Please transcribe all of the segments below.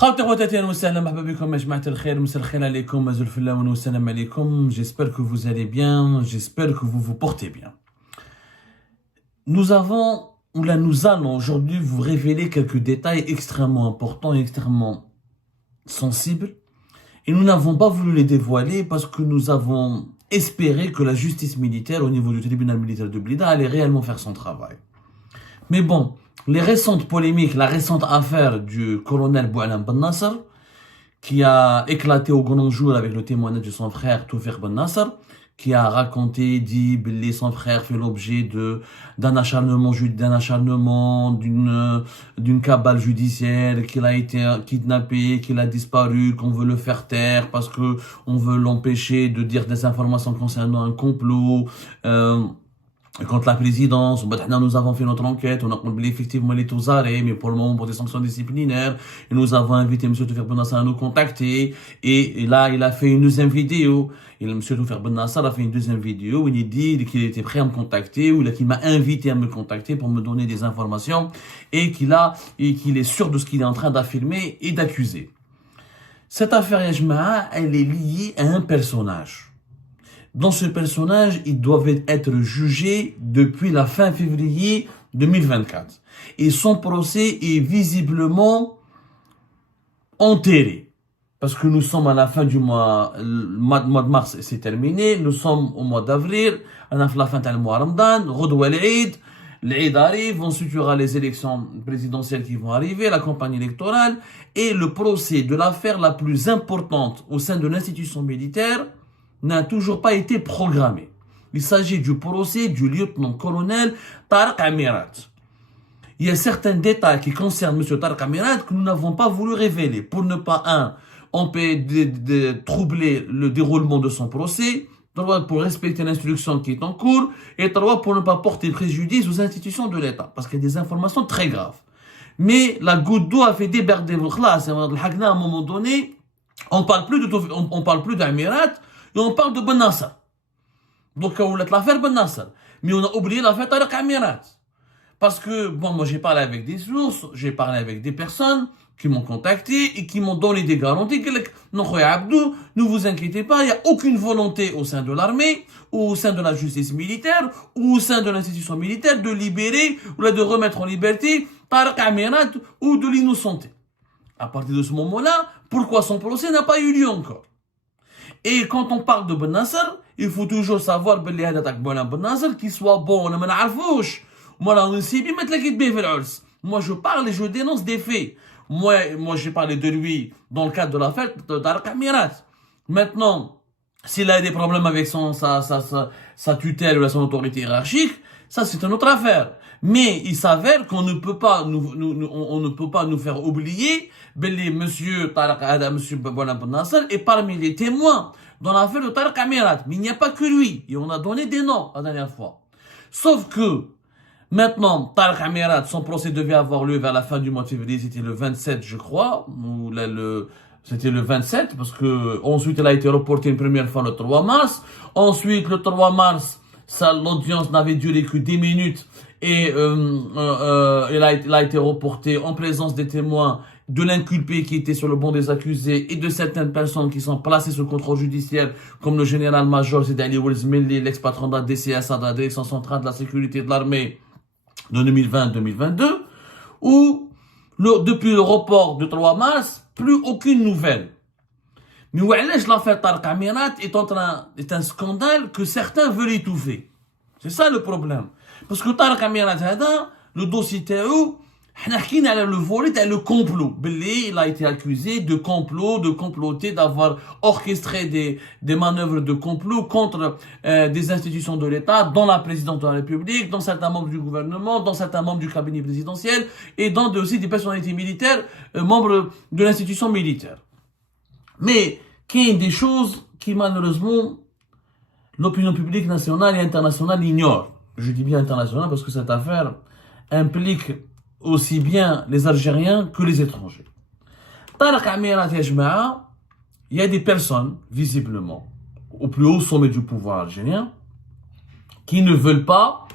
خاوتي خواتاتي اهلا وسهلا مرحبا بكم يا جماعة الخير مساء الخير عليكم مازال فلاون والسلام عليكم. J'espère que vous allez bien, j'espère que vous vous portez bien. Nous allons aujourd'hui vous révéler quelques détails extrêmement importants et extrêmement sensibles. Et nous n'avons pas voulu les dévoiler parce que nous avons espéré que la justice militaire au niveau du tribunal militaire de Blida allait réellement faire son travail. Mais bon, les récentes polémiques, la récente affaire du colonel Boualam Ben Nasser, qui a éclaté au grand jour avec le témoignage de son frère Toufiq Ben Nasser, qui a raconté, dit que son frère fait l'objet d'un acharnement, d'une cabale judiciaire, qu'il a été kidnappé, qu'il a disparu, qu'on veut le faire taire parce que on veut l'empêcher de dire des informations concernant un complot, contre la présidence. Nous avons fait notre enquête, on a compris effectivement les taux arrêts, mais pour le moment pour des sanctions disciplinaires, et nous avons invité M. Toufiq Ben Nasser à nous contacter, et là il a fait une deuxième vidéo, et M. Toufiq Ben Nasser a fait une deuxième vidéo où il dit qu'il était prêt à me contacter, ou qu'il m'a invité à me contacter pour me donner des informations, et qu'il est sûr de ce qu'il est en train d'affirmer et d'accuser. Cette affaire Yajma'a, elle est liée à un personnage. Dans ce personnage, ils doivent être jugés depuis la fin février 2024. Et son procès est visiblement enterré. Parce que nous sommes à la fin du mois, le mois de mars c'est terminé, nous sommes au mois d'avril, on a fait la fin du mois Ramadan, Ghadwa l'Eid arrive, ensuite il y aura les élections présidentielles qui vont arriver, la campagne électorale, et le procès de l'affaire la plus importante au sein de l'institution militaire n'a toujours pas été programmé. Il s'agit du procès du lieutenant-colonel Tariq Amirat. Il y a certains détails qui concernent M. Tariq Amirat que nous n'avons pas voulu révéler pour ne pas, troubler le déroulement de son procès, pour respecter l'instruction qui est en cours, et pour ne pas porter préjudice aux institutions de l'État, parce qu'il y a des informations très graves. Mais la goutte d'eau a fait déborder le khlas. À un moment donné, on parle plus d'Amirat, et on parle de Ben Nasser. Donc, on a l'affaire Ben Nasser. Mais on a oublié l'affaire Tariq Amirat. Parce que, bon, moi, j'ai parlé avec des sources, j'ai parlé avec des personnes qui m'ont contacté et qui m'ont donné des garanties. Non, Khoya Abdou, ne vous inquiétez pas, il n'y a aucune volonté au sein de l'armée, ou au sein de la justice militaire, ou au sein de l'institution militaire de libérer, ou de remettre en liberté Tariq Amirat ou de l'innocenter. À partir de ce moment-là, pourquoi son procès n'a pas eu lieu encore? Et quand on parle de Ben Nasser, il faut toujours savoir que Ben Nasser qu'il soit bon, on ne m'arrafouche. Moi je parle et je dénonce des faits. Moi j'ai parlé de lui dans le cadre de l'affaire de Tariq Amirat. Maintenant, s'il a des problèmes avec sa tutelle ou son autorité hiérarchique, ça c'est une autre affaire. Mais il s'avère qu'on ne peut pas nous faire oublier monsieur Boualam Ben Nasser est parmi les témoins dans l'affaire de Tariq Amirat. Mais il n'y a pas que lui. Et on a donné des noms la dernière fois. Sauf que maintenant, Tariq Amirat, son procès devait avoir lieu vers la fin du mois de février. C'était le 27, je crois. C'était le 27 parce que ensuite il a été reporté une première fois le 3 mars. Ensuite, le 3 mars, l'audience n'avait duré que 10 minutes. Et il a été reporté en présence des témoins, de l'inculpé qui était sur le banc des accusés et de certaines personnes qui sont placées sous contrôle judiciaire, comme le général-major Sidi Ali Oulzmeli, l'ex-patron de la DCSA, de la Direction centrale de la sécurité de l'armée de 2020-2022, où depuis le report du 3 mars, plus aucune nouvelle. Mais où l'affaire Tariq Amirat est un scandale que certains veulent étouffer. C'est ça le problème. Parce que Tariq Amirat, le dossier TAO, le volet, le complot. Il a été accusé de complot, de comploter, d'avoir orchestré des manœuvres de complot contre des institutions de l'État, dans la présidence de la République, dans certains membres du gouvernement, dans certains membres du cabinet présidentiel, et dans aussi des personnalités militaires, membres de l'institution militaire. Mais, qu'il y a des choses qui, malheureusement, l'opinion publique nationale et internationale ignore. Je dis bien internationale parce que cette affaire implique aussi bien les Algériens que les étrangers. Tariq Amirat Yajma'a, il y a des personnes, visiblement, au plus haut sommet du pouvoir algérien, qui ne veulent pas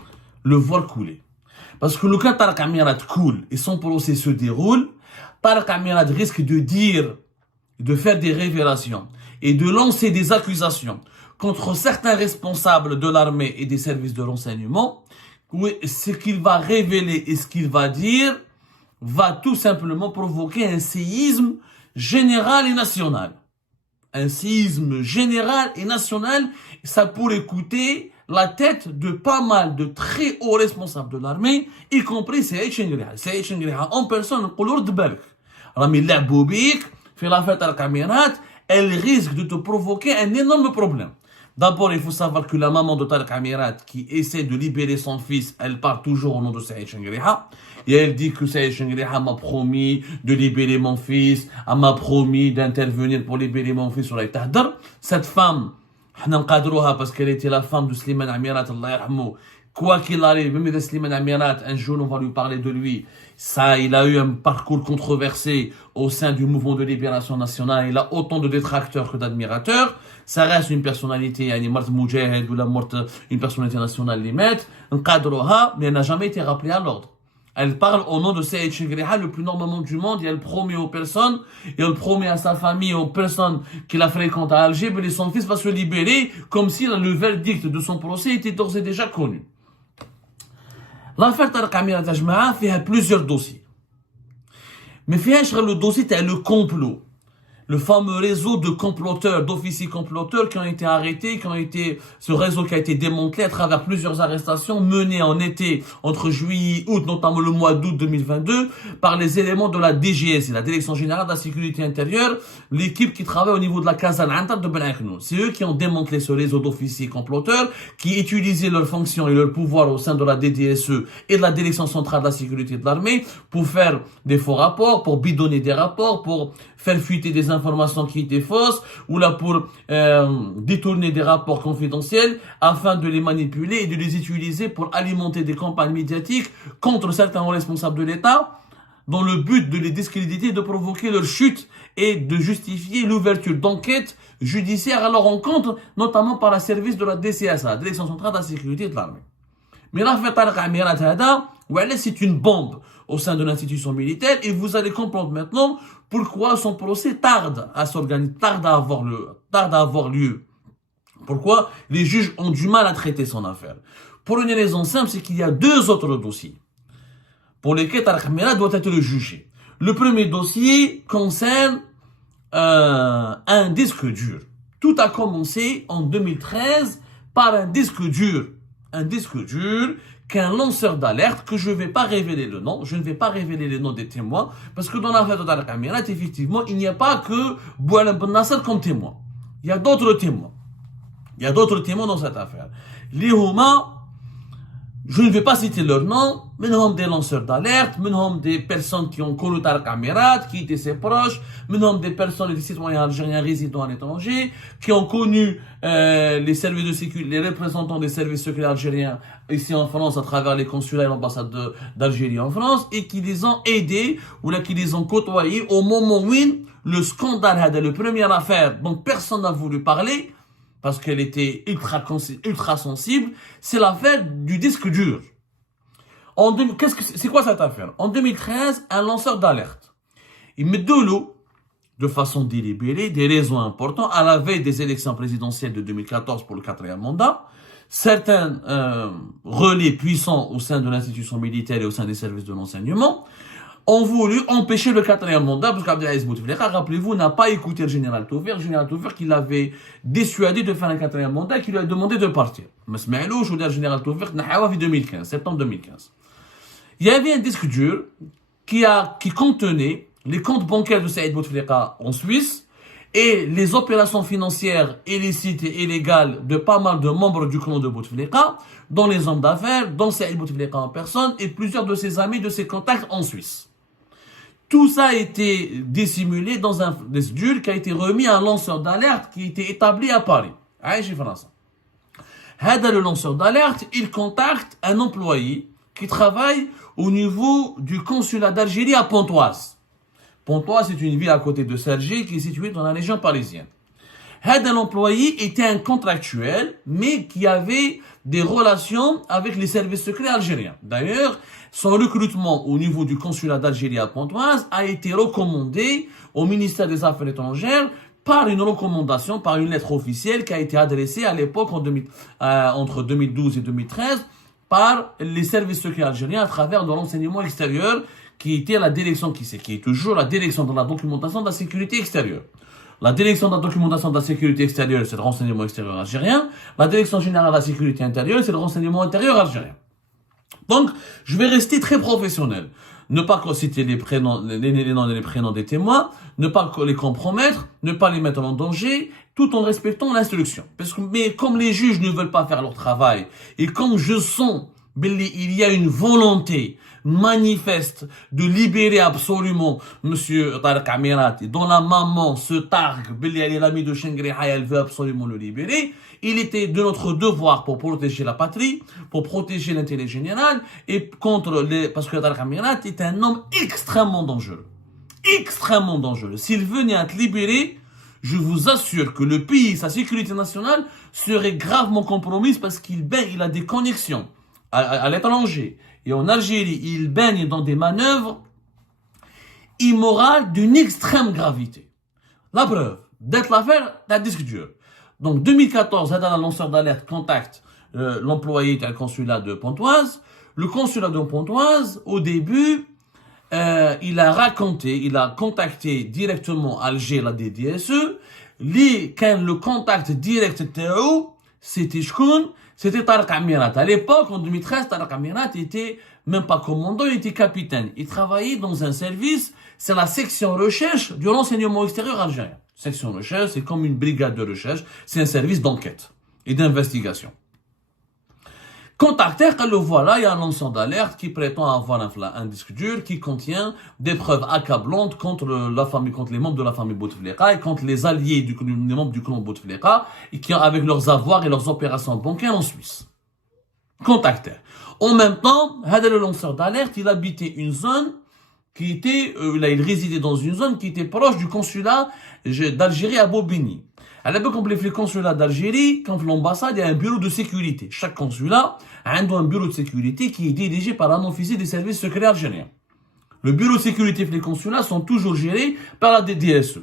le voir couler. Parce que le cas Tariq Amirat coule et son procès se déroule, Tarek Amirat risque de dire, de faire des révélations et de lancer des accusations contre certains responsables de l'armée et des services de renseignement, ce qu'il va révéler et ce qu'il va dire va tout simplement provoquer un séisme général et national. Un séisme général et national, ça pourrait coûter la tête de pas mal de très hauts responsables de l'armée, y compris Saïd Chengriha. Saïd Chengriha en personne, نقولوا رد بالك. راهم يلعبوا بيك في l'affaire تاع الكاميرات, elle risque de te provoquer un énorme problème. D'abord, il faut savoir que la maman de Tarek Amirat, qui essaie de libérer son fils, elle parle toujours au nom de Saïd Chengriha. Et elle dit que Saïd Chengriha m'a promis de libérer mon fils, elle m'a promis d'intervenir pour libérer mon fils sur la Tahdar. Cette femme, parce qu'elle était la femme de Slimane Amirat, Allah yarhamou. Quoi qu'il arrive, même Slimane Amirat, un jour on va lui parler de lui. Ça, il a eu un parcours controversé au sein du mouvement de libération nationale. Il a autant de détracteurs que d'admirateurs. Ça reste une personnalité, une personnalité nationale limite. Mais elle n'a jamais été rappelée à l'ordre. Elle parle au nom de Saïd Chengriha, le plus normalement du monde, et elle promet aux personnes, et elle promet à sa famille, aux personnes qui la fréquentent à Alger, que son fils va se libérer, comme si le verdict de son procès était d'ores et déjà connu. L'affaire Tarek Amirat Ajma'a fait plusieurs dossiers. Mais fait le dossier, c'est le complot. Le fameux réseau de comploteurs, d'officiers comploteurs qui ont été arrêtés, ce réseau qui a été démantelé à travers plusieurs arrestations menées en été, entre juillet et août, notamment le mois d'août 2022, par les éléments de la DGS, la Direction Générale de la Sécurité Intérieure, l'équipe qui travaille au niveau de la Kazan Antar de Benaïknou. C'est eux qui ont démantelé ce réseau d'officiers comploteurs, qui utilisaient leurs fonctions et leurs pouvoirs au sein de la DDSE et de la Direction Centrale de la Sécurité de l'Armée pour faire des faux rapports, pour bidonner des rapports, pour faire fuiter des informations qui étaient fausses, ou là pour détourner des rapports confidentiels afin de les manipuler et de les utiliser pour alimenter des campagnes médiatiques contre certains responsables de l'État dans le but de les discréditer, de provoquer leur chute et de justifier l'ouverture d'enquêtes judiciaires à leur encontre, notamment par le service de la DCSA, la Direction Centrale de la Sécurité de l'Armée. Mais l'affaire Tarek Amirat Hada, c'est une bombe au sein de l'institution militaire et vous allez comprendre maintenant pourquoi son procès tarde à s'organiser, tarde à avoir lieu. Pourquoi les juges ont du mal à traiter son affaire. Pour une raison simple, c'est qu'il y a deux autres dossiers pour lesquels Tarek Amirat doit être jugé. Le premier dossier concerne un disque dur. Tout a commencé en 2013 par un disque dur. Un disque dur qu'un lanceur d'alerte, que je ne vais pas révéler le nom, je ne vais pas révéler les noms des témoins, parce que dans l'affaire de Tarek Amirat, effectivement, il n'y a pas que Boualem Ben Nasser comme témoin. Il y a d'autres témoins. Il y a d'autres témoins dans cette affaire. Les Houma, je ne vais pas citer leur nom, mais nous sommes des lanceurs d'alerte, nous sommes des personnes qui ont connu Tarek Amirat, qui étaient ses proches, nous sommes des personnes, des citoyens algériens résidant à l'étranger, qui ont connu les services de sécurité, les représentants des services secrets algériens ici en France à travers les consulats et l'ambassade d'Algérie en France, et qui les ont aidés, ou là qui les ont côtoyés au moment où le scandale, le première affaire dont personne n'a voulu parler, parce qu'elle était ultra sensible, c'est l'affaire du disque dur. C'est quoi cette affaire? En 2013, un lanceur d'alerte, il met de l'eau, de façon délibérée, des raisons importantes, à la veille des élections présidentielles de 2014 pour le 4e mandat, certains relais puissants au sein de l'institution militaire et au sein des services de renseignement ont voulu empêcher le 4e mandat, parce qu'Abdelaziz Bouteflika, rappelez-vous, n'a pas écouté le général Taufer qui l'avait dissuadé de faire un 4e mandat, qui lui a demandé de partir. Mais je veux dire, le général Taufer, en 2015, septembre 2015. Il y avait un disque dur qui contenait les comptes bancaires de Saïd Bouteflika en Suisse et les opérations financières illicites et illégales de pas mal de membres du clan de Bouteflika, dont les hommes d'affaires, dont Saïd Bouteflika en personne et plusieurs de ses amis, de ses contacts en Suisse. Tout ça a été dissimulé dans un disque dur qui a été remis à un lanceur d'alerte qui était établi à Paris. Le lanceur d'alerte, il contacte un employé qui travaille au niveau du consulat d'Algérie à Pontoise. Pontoise, c'est une ville à côté de Cergy qui est située dans la région parisienne. هذا employé était un contractuel, mais qui avait des relations avec les services secrets algériens. D'ailleurs, son recrutement au niveau du consulat d'Algérie à Pontoise a été recommandé au ministère des Affaires étrangères par une recommandation, par une lettre officielle qui a été adressée à l'époque entre 2012 et 2013 par les services secrets algériens à travers de l'enseignement extérieur qui était la direction qui est toujours la direction de la documentation de la sécurité extérieure. La direction de la documentation de la sécurité extérieure, c'est le renseignement extérieur algérien. La direction générale de la sécurité intérieure, c'est le renseignement intérieur algérien. Donc, je vais rester très professionnel. Ne pas citer les noms et les prénoms des témoins, ne pas les compromettre, ne pas les mettre en danger, tout en respectant l'instruction. Mais comme les juges ne veulent pas faire leur travail, et comme je sens il y a une volonté manifeste de libérer absolument Monsieur Tariq Amirati, dont la maman se targue, elle est l'amie de Shengriha, elle veut absolument le libérer. Il était de notre devoir pour protéger la patrie, pour protéger l'intérêt général, et parce que Tariq Amirati est un homme extrêmement dangereux. Extrêmement dangereux. S'il venait à être libéré, je vous assure que le pays, sa sécurité nationale, serait gravement compromise parce qu'il a des connexions à l'étranger et en Algérie, il baigne dans des manœuvres immorales d'une extrême gravité. La preuve, d'être l'affaire d'un disque dur. Donc 2014, un lanceur d'alerte contacte l'employé du consulat de Pontoise. Le consulat de Pontoise, au début, il a contacté directement Alger, la DDSE. Quand le contact direct était c'était Shkoun, c'était Tariq Amirat. À l'époque, en 2013, Tariq Amirat était même pas commandant, il était capitaine. Il travaillait dans un service, c'est la section recherche du renseignement extérieur algérien. Section recherche, c'est comme une brigade de recherche, c'est un service d'enquête et d'investigation. Contacté, le voilà, il y a un lanceur d'alerte qui prétend avoir un disque dur qui contient des preuves accablantes contre les membres de la famille Bouteflika et contre les alliés des membres du clan Bouteflika et qui, avec leurs avoirs et leurs opérations bancaires en Suisse. Contacté. En même temps, le lanceur d'alerte, il habitait une zone qui était, il résidait dans une zone qui était proche du consulat d'Algérie à Bobigny. À l'époque, comme les consulats d'Algérie, quand l'ambassade, il y a un bureau de sécurité. Chaque consulat a un bureau de sécurité qui est dirigé par un officier des services secrets algériens. Le bureau de sécurité et les consulats sont toujours gérés par la DDSE.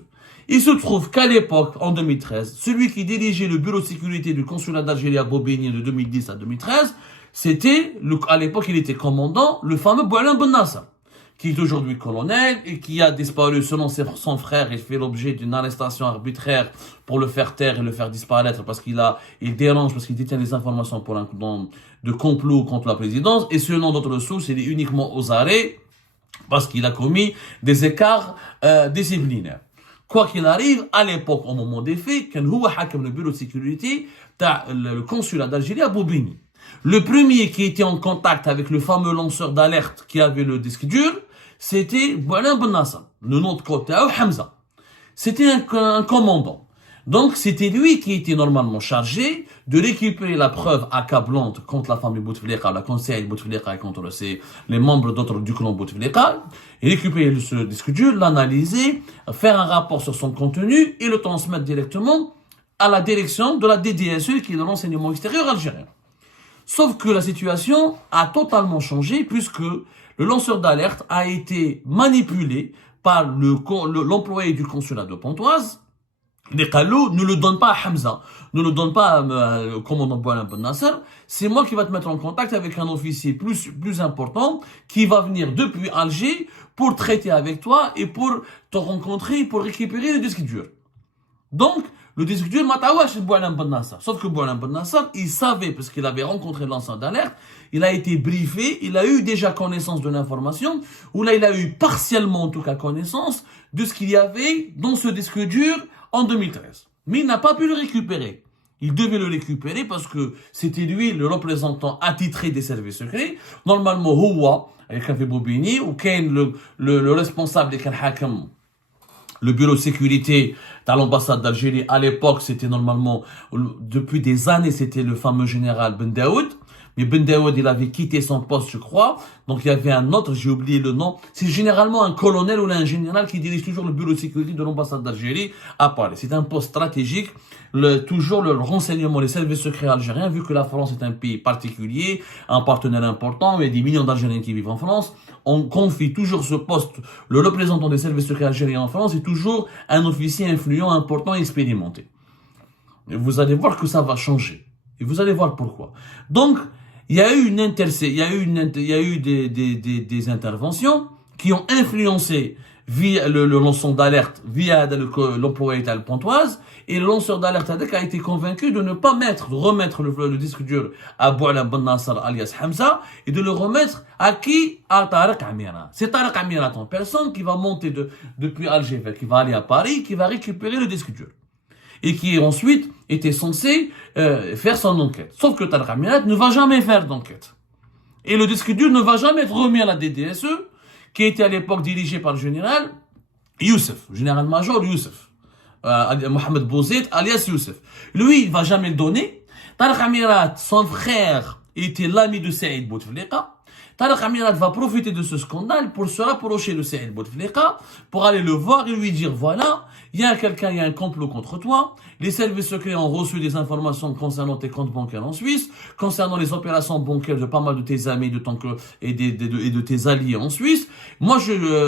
Il se trouve qu'à l'époque, en 2013, celui qui dirigeait le bureau de sécurité du consulat d'Algérie à Bobigny de 2010 à 2013, à l'époque, il était commandant, le fameux Boualem Ben Nasser, qui est aujourd'hui colonel et qui a disparu selon son frère. Il fait l'objet d'une arrestation arbitraire pour le faire taire et le faire disparaître parce il dérange, parce qu'il détient des informations de complot contre la présidence. Et selon d'autres sources, il est uniquement aux arrêts parce qu'il a commis des écarts disciplinaires. Quoi qu'il arrive, à l'époque, au moment des faits, quand il a le bureau de sécurité, le consulat d'Algérie à Bobigny. Le premier qui était en contact avec le fameux lanceur d'alerte qui avait le disque dur, c'était Boualem Ben Nasser. Le nom de côté, Hamza. C'était un commandant. Donc, c'était lui qui était normalement chargé de récupérer la preuve accablante contre la famille Bouteflika, la conseil Bouteflika et contre les membres d'autres du clan Bouteflika, et récupérer ce disque dur, l'analyser, faire un rapport sur son contenu et le transmettre directement à la direction de la DDSE qui est de l'enseignement extérieur algérien. Sauf que la situation a totalement changé puisque le lanceur d'alerte a été manipulé par l'employé du consulat de Pontoise. Les Kalou ne le donne pas à Hamza, ne le donne pas au commandant Boualem Ben Nasser. C'est moi qui va te mettre en contact avec un officier plus important qui va venir depuis Alger pour traiter avec toi et pour te rencontrer pour récupérer le disque dur. Donc, le disque dur m'a chez Boualem Ben Nasser. Sauf que Boualem Ben Nasser, il savait, parce qu'il avait rencontré le lanceur d'alerte, il a été briefé, il a eu déjà connaissance de l'information, ou là il a eu partiellement en tout cas connaissance de ce qu'il y avait dans ce disque dur en 2013. Mais il n'a pas pu le récupérer. Il devait le récupérer parce que c'était lui le représentant attitré des services secrets. Normalement, Houa, avec Café Bobigny, ou Ken, le responsable des Hakam, le bureau de sécurité dans l'ambassade d'Algérie, à l'époque, c'était normalement, depuis des années, c'était le fameux général Ben Daoud. Mais Ben Daoud, il avait quitté son poste, je crois. Donc il y avait un autre, j'ai oublié le nom. C'est généralement un colonel ou un général qui dirige toujours le bureau de sécurité de l'ambassade d'Algérie à Paris. C'est un poste stratégique. Toujours le renseignement, les services secrets algériens, vu que la France est un pays particulier, un partenaire important, il y a des millions d'Algériens qui vivent en France, on confie toujours ce poste, le représentant des services secrets algériens en France est toujours un officier influent, important et expérimenté. Et vous allez voir que ça va changer. Et vous allez voir pourquoi. Donc, il y a eu des interventions qui ont influencé via le lanceur d'alerte, via l'employé Tal Pontoise, et le lanceur d'alerte a été convaincu de ne pas remettre le disque dur à Bouala Ben Nasser alias Hamza, et de le remettre à qui? À Tarek Amirat. C'est Tarek Amirat en personne qui va monter depuis Alger, qui va aller à Paris, qui va récupérer le disque dur. Et qui ensuite était censé faire son enquête. Sauf que Tarek Amirat ne va jamais faire d'enquête. Et le disque dur ne va jamais être remis à la DDSE, qui était à l'époque dirigée par le général Youssef, général-major Youssef, Mohamed Bouzid, alias Youssef. Lui, il va jamais le donner. Tarek Amirat, son frère, était l'ami de Saïd Bouteflika. Tarek Amirat va profiter de ce scandale pour se rapprocher de Saïd Bouteflika, pour aller le voir et lui dire, voilà, il y a un complot contre toi, les services secrets ont reçu des informations concernant tes comptes bancaires en Suisse, concernant les opérations bancaires de pas mal de tes amis et de tes alliés en Suisse. Moi,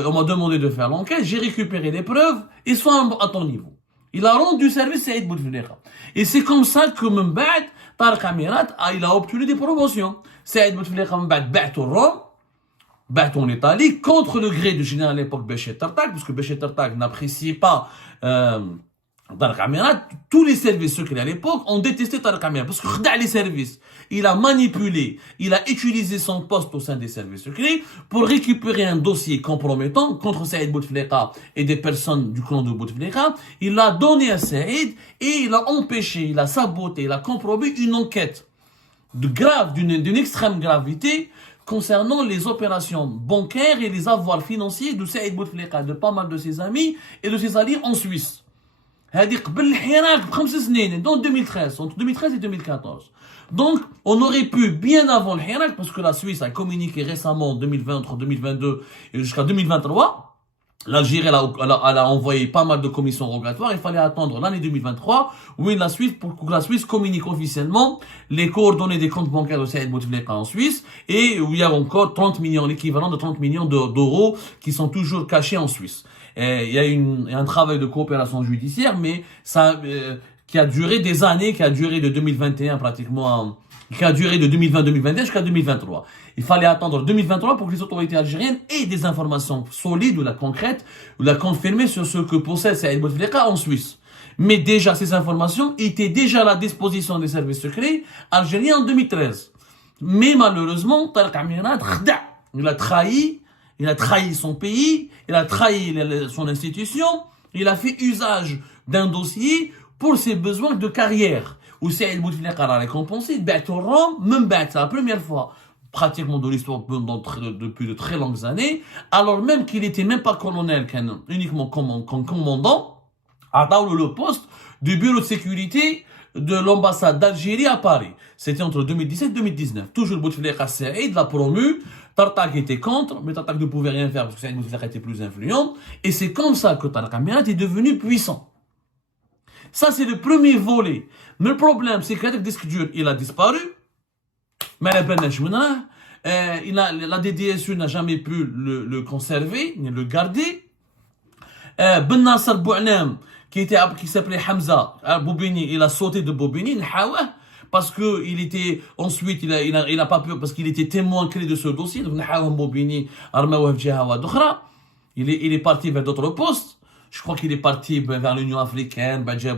on m'a demandé de faire l'enquête, j'ai récupéré les preuves, ils sont à ton niveau. Il a rendu service Saïd Bouteflika. Et c'est comme ça que Mbad, Tarek Amirat, il a obtenu des promotions. Saïd Bouteflika Mbad bat au Rome, bat en Italie, contre le gré du général à l'époque Béchir Tartak, parce que Béchir Tartak n'appréciait pas Tarek Amirat. Tous les services secrets à l'époque ont détesté Tarek Amirat, parce que dans les services, il a manipulé, il a utilisé son poste au sein des services secrets pour récupérer un dossier compromettant contre Saïd Bouteflika et des personnes du clan de Bouteflika. Il l'a donné à Saïd et il a empêché, il a saboté, il a compromis une enquête d'une extrême gravité concernant les opérations bancaires et les avoirs financiers de Saïd Bouteflika, de pas mal de ses amis et de ses alliés en Suisse. Dans 2013, entre 2013 et 2014. Donc, on aurait pu, bien avant le Hirak, parce que la Suisse a communiqué récemment en 2020, entre 2022 et jusqu'à 2023, l'Algérie, elle a envoyé pas mal de commissions rogatoires. Il fallait attendre l'année 2023, pour que la Suisse communique officiellement les coordonnées des comptes bancaires de Saïd Bouteflika en Suisse, et où il y a encore 30 millions, l'équivalent de 30 millions d'euros qui sont toujours cachés en Suisse. Et il y a un travail de coopération judiciaire, mais ça, qui a duré des années, qui a duré de 2021 pratiquement, qui a duré de 2020-2021 jusqu'à 2023. Il fallait attendre 2023 pour que les autorités algériennes aient des informations solides ou la concrètes, ou la confirmer sur ce que possède Saïd Bouteflika en Suisse. Mais déjà, ces informations étaient déjà à la disposition des services secrets algériens en 2013. Mais malheureusement, Tarek Amirat, il a trahi son pays, il a trahi son institution, il a fait usage d'un dossier pour ses besoins de carrière. Où Saïd Bouteflika a récompensé, même c'est la première fois pratiquement de l'histoire depuis de très longues années, alors même qu'il était même pas colonel, uniquement commandant, a donné le poste du bureau de sécurité de l'ambassade d'Algérie à Paris. C'était entre 2017 et 2019. Toujours Bouteflika Saïd l'a promu. Tartak était contre, mais Tartak ne pouvait rien faire parce que Saïd Bouteflika était plus influent. Et c'est comme ça que Tarek Amirat est devenu puissant. Ça, c'est le premier volet. Mais le problème, c'est qu'avec le disque dur, il a disparu. Mais la DDSU n'a jamais pu le conserver, ni le garder. Ben Nasser Bou'alam, qui s'appelait Hamza Boubini, il a sauté de Boubini, parce que il était, ensuite, il a pas pu, parce qu'il était témoin clé de ce dossier, donc il est parti vers d'autres postes. Je crois qu'il est parti vers l'Union africaine, il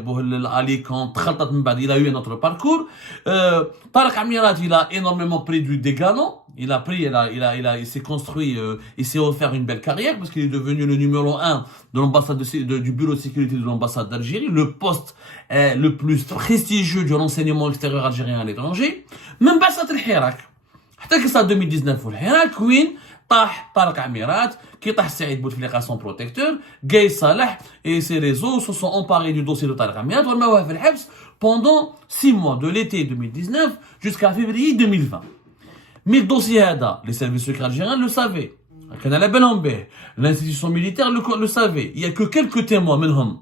a eu un autre parcours. Tarek Amirat, il a énormément pris des galons. Il s'est construit, il s'est offert une belle carrière parce qu'il est devenu le numéro 1 de l'ambassade du bureau de sécurité de l'ambassade d'Algérie, le poste le plus prestigieux du renseignement extérieur algérien à l'étranger. Même pas ça, le Hirak. حتى que ça 2019 au Hirak, طاح طارق عميرات كي طاح سعيد بوتفليقه son protecteur Gay Saleh et ses réseaux se sont emparés du dossier de طارق عميرات ورماوه في الحبس pendant 6 mois de l'été 2019 jusqu'à février 2020. Mais le dossier هذا les services secrets algériens le savaient. كان على بالهم به. L'institution militaire le savait. Il y a que quelques témoins منهم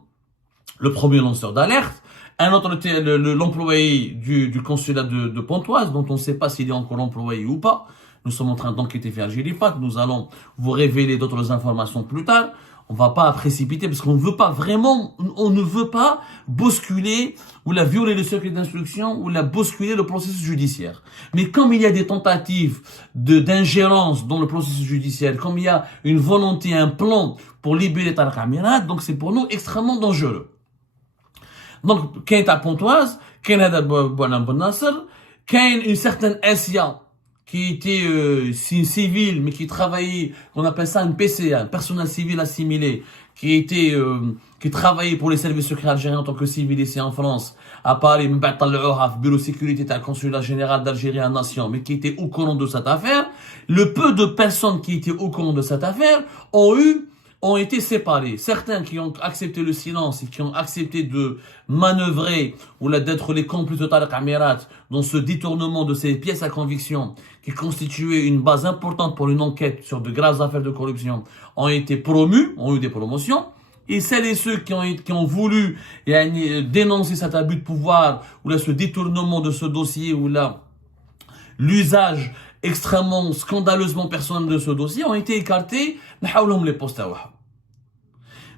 le premier lanceur d'alerte, un autre l'employé du consulat de Pontoise dont on ne sait pas s'il est encore employé ou pas. Nous sommes en train d'enquêter via Algéripat. Nous allons vous révéler d'autres informations plus tard. On ne va pas précipiter parce qu'on ne veut pas vraiment, on ne veut pas bousculer ou la violer le secret d'instruction ou la bousculer le processus judiciaire. Mais comme il y a des tentatives d'ingérence dans le processus judiciaire, comme il y a une volonté, un plan pour libérer Tarek Amirat, donc c'est pour nous extrêmement dangereux. Donc, quand à Pontoise, quand à Ben Nasser, quand une certaine Asia qui était civil, mais qui travaillait, on appelle ça un PCA, un personnel civil assimilé, qui travaillait pour les services secrets algériens en tant que civil ici en France, à Paris, bureau de sécurité, à consulat général d'Algérie en nation, mais qui était au courant de cette affaire, le peu de personnes qui étaient au courant de cette affaire ont été séparés. Certains qui ont accepté le silence et qui ont accepté de manœuvrer ou d'être les complices de Tarek Amirat dans ce détournement de ces pièces à conviction qui constituaient une base importante pour une enquête sur de graves affaires de corruption ont été promus, ont eu des promotions. Et celles et ceux qui ont voulu dénoncer cet abus de pouvoir ou là, ce détournement de ce dossier ou là l'usage extrêmement scandaleusement personnel de ce dossier ont été écartés. نحاولهم les postes.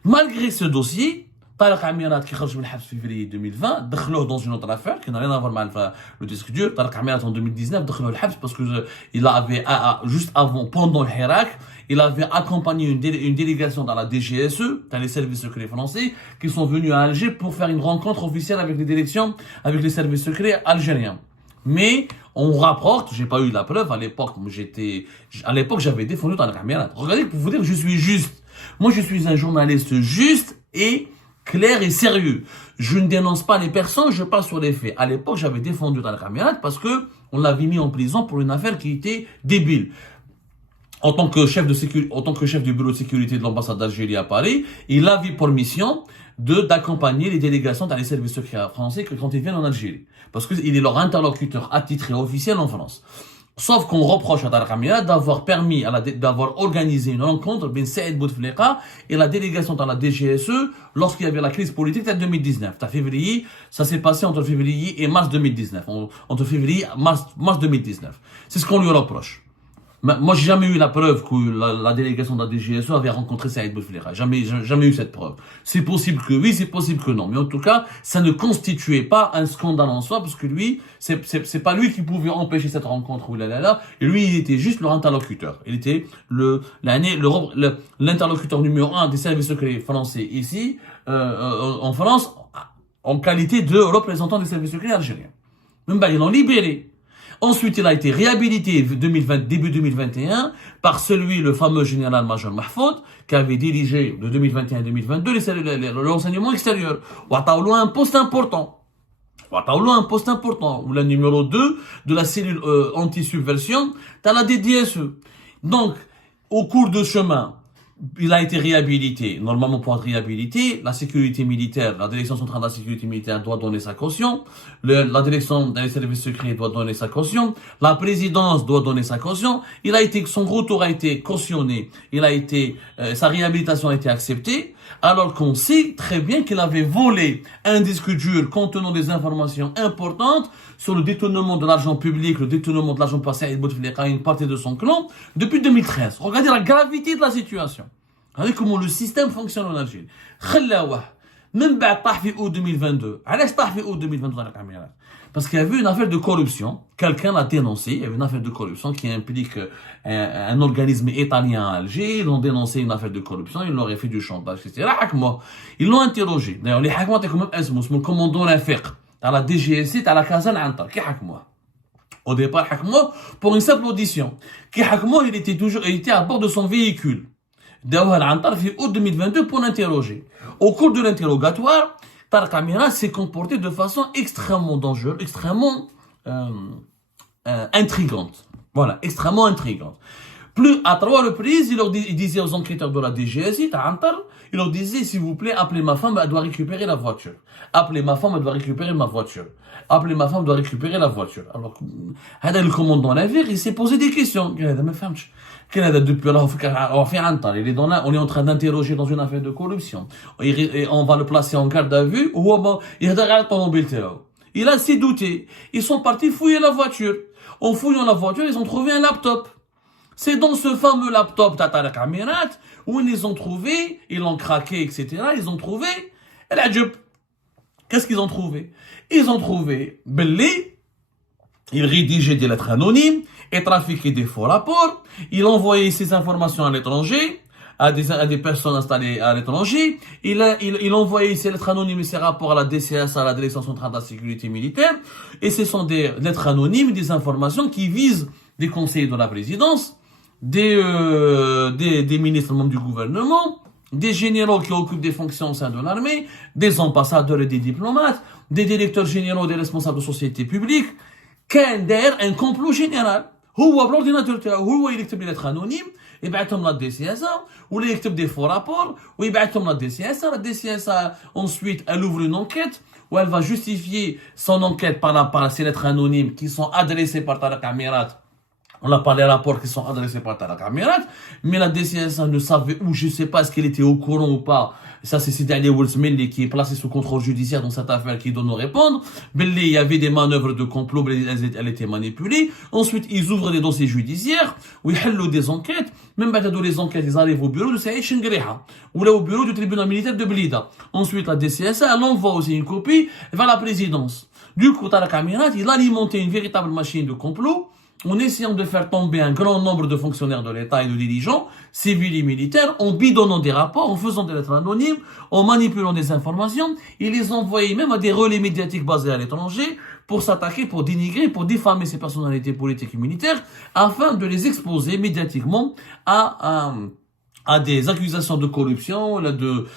Malgré ce dossier, Tarek Amirat qui خرج من الحبس في février 2020 دخلوه dans une autre affaire qui n'a rien à voir avec le disque dur. Tarek Amirat en 2019 دخلوه الحبس parce que il avait juste avant pendant le Hirak, il avait accompagné une délégation dans la DGSE, dans les services secrets français, qui sont venus à Alger pour faire une rencontre officielle avec les services secrets algériens. Mais on rapporte, j'ai pas eu la preuve à l'époque, j'avais défendu Tarek Amirat. Regardez pour vous dire que je suis juste. Moi je suis un journaliste juste et clair et sérieux. Je ne dénonce pas les personnes, je parle sur les faits. À l'époque, j'avais défendu Tarek Amirat parce que on l'avait mis en prison pour une affaire qui était débile. En tant que chef du bureau de sécurité de l'ambassade d'Algérie à Paris, il avait pour mission d'accompagner les délégations dans les services secrets français quand ils viennent en Algérie. Parce qu'il est leur interlocuteur attitré officiel en France. Sauf qu'on reproche à Tarek Amirat d'avoir organisé une rencontre entre Saïd Bouteflika et la délégation dans la DGSE lorsqu'il y avait la crise politique en 2019. Février, ça s'est passé entre février et mars 2019. Entre février et mars 2019. C'est ce qu'on lui reproche. Moi, j'ai jamais eu la preuve que la délégation de la DGSE avait rencontré Saïd Bouteflika. Jamais eu cette preuve. C'est possible que oui, c'est possible que non. Mais en tout cas, ça ne constituait pas un scandale en soi, parce que lui, c'est pas lui qui pouvait empêcher cette rencontre. Et lui, il était juste leur interlocuteur. Il était l'interlocuteur numéro 1 des services secrets français ici, en France, en qualité de représentant des services secrets algériens. Même ils l'ont libéré. Ensuite, il a été réhabilité début 2021 par le fameux général-major Mahfoud, qui avait dirigé de 2021 à 2022 l'enseignement extérieur. Ou un poste important. Ou la numéro 2 de la cellule anti-subversion, dans la DDSE. Donc, au cours de chemin, il a été réhabilité. Normalement, pour être réhabilité, la sécurité militaire, la direction centrale de la sécurité militaire doit donner sa caution. La direction des services secrets doit donner sa caution. La présidence doit donner sa caution. Son retour a été cautionné. Sa réhabilitation a été acceptée. Alors qu'on sait très bien qu'il avait volé un disque dur contenant des informations importantes sur le détournement de l'argent public, le détournement de l'argent passé à Saïd Bouteflika à une partie de son clan depuis 2013. Regardez la gravité de la situation. Regardez comment le système fonctionne en Algérie. Même في août 2022. علاش طاح في août 2022 Tarek Amirat? Parce qu'il y avait une affaire de corruption. Quelqu'un l'a dénoncé. Il y avait une affaire de corruption qui implique un organisme italien à Alger. Ils ont dénoncé une affaire de corruption. Ils leur ont fait du chantage, etc. Ils l'ont interrogé. D'ailleurs, les حكموا comme le commandant Rafiq à la DGSC, à la caserne Antar. Qui حكموا? Au départ, حكموا pour une simple audition. Qui حكموا, il était à bord de son véhicule. داوها العنتر في août 2022 pour l'interroger. Au cours de l'interrogatoire, Tarek Amirat s'est comporté de façon extrêmement dangereuse, extrêmement intrigante. Voilà, extrêmement intrigante. Plus à 3 reprises, il disait aux enquêteurs de la DGSI, il leur disait, s'il vous plaît, appelez ma femme, elle doit récupérer la voiture. Appelez ma femme, elle doit récupérer ma voiture. Appelez ma femme, elle doit récupérer la voiture. Alors, le commandant navire, il s'est posé des questions. Il a dit, mais femme, depuis là, on est en train d'interroger dans une affaire de corruption. Et on va le placer en garde à vue. Il a s'est douté. Ils sont partis fouiller la voiture. En fouillant la voiture, ils ont trouvé un laptop. C'est dans ce fameux laptop Tata Kamirat où ils ont trouvé, ils l'ont craqué, etc. Ils ont trouvé la jupe. Qu'est-ce qu'ils ont trouvé? Ils ont trouvé Belli, il rédigeait des lettres anonymes et trafiquait des faux rapports. Il envoyait ces informations à l'étranger, à des personnes installées à l'étranger. Il envoyait ces lettres anonymes et ces rapports à la DCS, à la Direction centrale de la sécurité militaire. Et ce sont des lettres anonymes, des informations qui visent des conseillers de la présidence, des ministres membres du gouvernement, des généraux qui occupent des fonctions au sein de l'armée, des ambassadeurs et des diplomates, des directeurs généraux, des responsables de sociétés publiques. كان داير un complot général. هو بالordinateur تاعو هو يكتب لي lettres anonymes يبعثهم لا دي سي اس ولا يكتب des faux rapports ويبعثهم لا دي سي اس. La DCS ensuite elle ouvre une enquête où elle va justifier son enquête par ces lettres anonymes qui sont adressées par Tariq Amirat. On n'a pas les rapports qui sont adressés par Tariq Amirat, mais la DCS ne savait où, je ne sais pas, est-ce qu'elle était au courant ou pas. Ça, c'est Sidi Ali Oulsmeli qui est placé sous contrôle judiciaire dans cette affaire qui doit nous répondre. Belli, il y avait des manœuvres de complot, elles étaient manipulées. Ensuite, ils ouvrent des dossiers judiciaires, où ils hellent des enquêtes. Même dans les enquêtes, ils arrivent au bureau de Saïd Chengriha, ou là au bureau du tribunal militaire de Blida. Ensuite, la DCS, elle envoie aussi une copie vers la présidence. Du coup, Tariq Amirat, il a alimenté une véritable machine de complot, en essayant de faire tomber un grand nombre de fonctionnaires de l'État et de dirigeants, civils et militaires, en bidonnant des rapports, en faisant des lettres anonymes, en manipulant des informations, et les envoyer même à des relais médiatiques basés à l'étranger pour s'attaquer, pour dénigrer, pour diffamer ces personnalités politiques et militaires, afin de les exposer médiatiquement à des accusations de corruption, de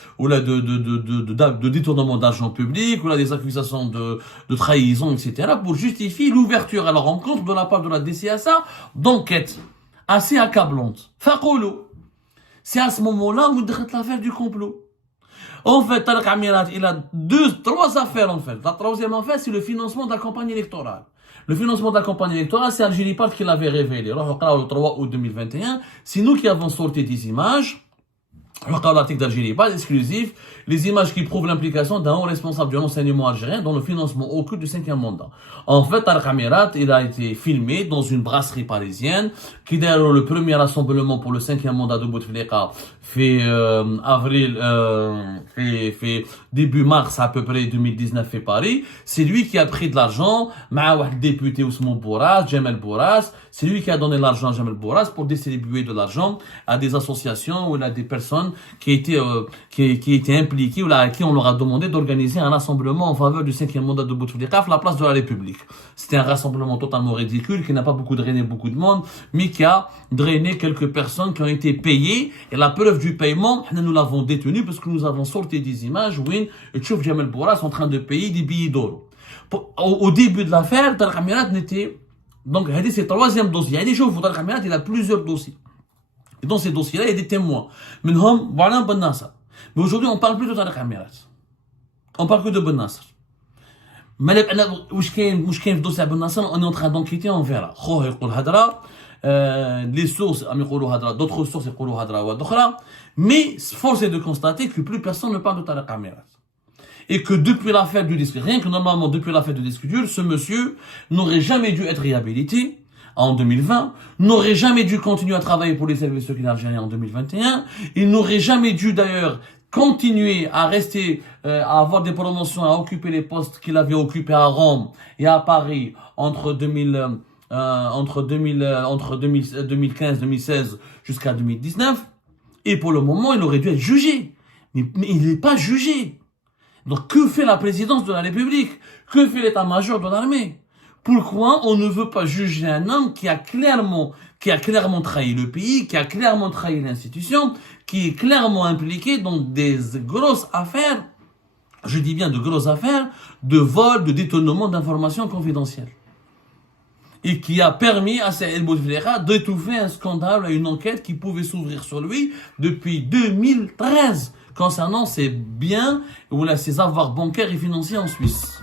détournement d'argent public, ou là des accusations de trahison, etc., pour justifier l'ouverture à la rencontre de la part de la DCSA d'enquête assez accablante. Faqoulou. C'est à ce moment-là où on l'affaire du complot. En fait, Tariq Amirat, il a trois affaires en fait. La troisième affaire, c'est le financement de la campagne électorale. Le financement de la campagne électorale, c'est Algérie Part qui l'avait révélé. Le 3 août 2021, c'est nous qui avons sorti des images. L'article d'Algérie Part exclusif, les images qui prouvent l'implication d'un haut responsable du renseignement algérien dans le financement occulte du 5e mandat. En fait, Tariq Amirat, il a été filmé dans une brasserie parisienne, qui d'ailleurs le premier rassemblement pour le 5e mandat de Bouteflika fait début mars à peu près 2019 fait Paris. C'est lui qui a pris de l'argent, un député Ousmane Bourras, Jamel Bourras, c'est lui qui a donné l'argent à Jamel Bourras pour distribuer de l'argent à des associations ou à des personnes qui étaient impliquées ou à qui on leur a demandé d'organiser un rassemblement en faveur du 5e mandat de Bouteflika à la place de la République. C'était un rassemblement totalement ridicule qui n'a pas drainé beaucoup de monde, mais qui a drainé quelques personnes qui ont été payées. Et la preuve du paiement, nous l'avons détenu parce que nous avons sorti des images où Tchouf Jamel Bourras en train de payer des billets d'or. Au début de l'affaire, Tariq Amirat n'était... Donc, c'est le troisième dossier. Il y a des Tariq Amirat, il a plusieurs dossiers. Et dans ces dossiers-là, il y a des témoins. Mais aujourd'hui, on ne parle plus de Tariq Amirat. On parle que de Ben Nasser. Mais on est en train d'enquêter, on verra. Les sources, d'autres sources, mais force est de constater que plus personne ne parle de Tariq Amirat. Et que depuis l'affaire du disque, rien que normalement depuis l'affaire du disque dur, ce monsieur n'aurait jamais dû être réhabilité en 2020, n'aurait jamais dû continuer à travailler pour les services secrets algériens en 2021, il n'aurait jamais dû d'ailleurs continuer à rester, à avoir des promotions, à occuper les postes qu'il avait occupés à Rome et à Paris entre 2015-2016 jusqu'à 2019. Et pour le moment, il aurait dû être jugé. Mais il n'est pas jugé. Donc, que fait la présidence de la République? Que fait l'état-major de l'armée? Pourquoi on ne veut pas juger un homme qui a clairement trahi le pays, qui a clairement trahi l'institution, qui est clairement impliqué dans des grosses affaires, je dis bien de grosses affaires, de vol, de détournement d'informations confidentielles. et qui a permis à Saïd Bouteflika d'étouffer un scandale et une enquête qui pouvait s'ouvrir sur lui depuis 2013 concernant ses biens ou ses avoirs bancaires et financiers en Suisse.